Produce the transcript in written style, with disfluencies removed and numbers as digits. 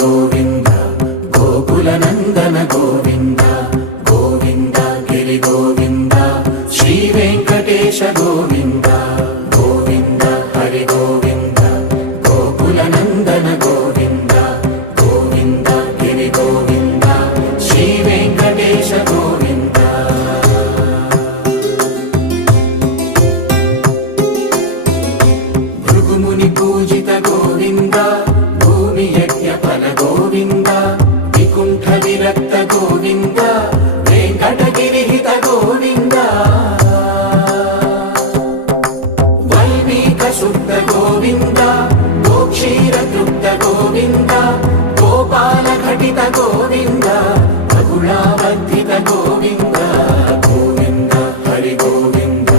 गोविन्द गोकुलनन्दन गोविन्द गोविन्द गिरि गोविन्द श्रीवेङ्कटेश गोविन्द गोविन्द हरि गोविन्द गोकुलनन्दन गोविन्द गोविन्द गिरि गोविन्द श्रीवेङ्कटेश गोविन्द भृगुमुनि पूजित गोविन्द भूमि यज्ञ फल गोविन्द विकुण्ठ विरक्त गोविन्द वेङ्कटगिरिहित गोविन्द वल्मीक शुद्ध गोविन्द गोक्षीर तृप्त गोविन्द गोपाल घटित गोविन्द बहुलावर्धित गोविन्द